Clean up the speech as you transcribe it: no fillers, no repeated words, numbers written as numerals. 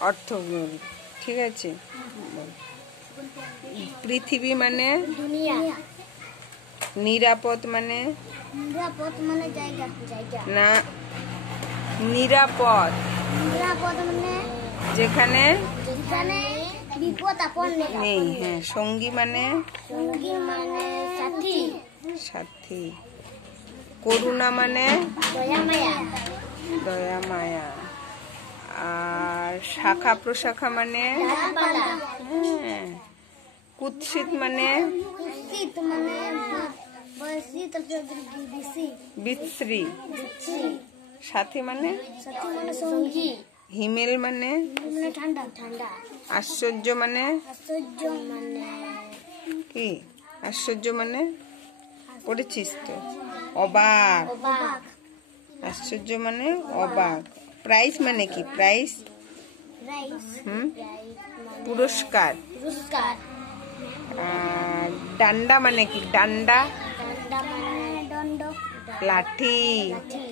অর্থগুলো ঠিক আছে। পৃথিবী মানে দুনিয়া। নিরাপদ মানে নিরাপদ মানে জায়গা জায়গা না, নিরাপদ নিরাপদ মানে যেখানে যেখানে বিপদ আপদ নেই। হ্যাঁ, সঙ্গী মানে সঙ্গী মানে সাথী। সাথী। করুণা মানে দয়া মায়া। দয়া মায়া। আর শাখা প্রশাখা মানে ডালপালা। হ্যাঁ। কুৎসিত মানে কুৎসিত মানে বেশি তারপরে বেশি বিশ্রী। বেশি। সাথী মানে সাথী মানে সঙ্গী। হিমেল মানে মানে ঠান্ডা ঠান্ডা। আশ্চর্য মানে আশ্চর্য মানে কি? আশ্চর্য মানে পড়েছিস তো? অবাক। অবাক। আশ্চর্য মানে অবাক। প্রাইজ মানে কি? Prize rice. পুরস্কার। পুরস্কার। আর ডান্ডা মানে কি? ডান্ডা ডান্ডা মানে দণ্ড। লাঠি। লাঠি।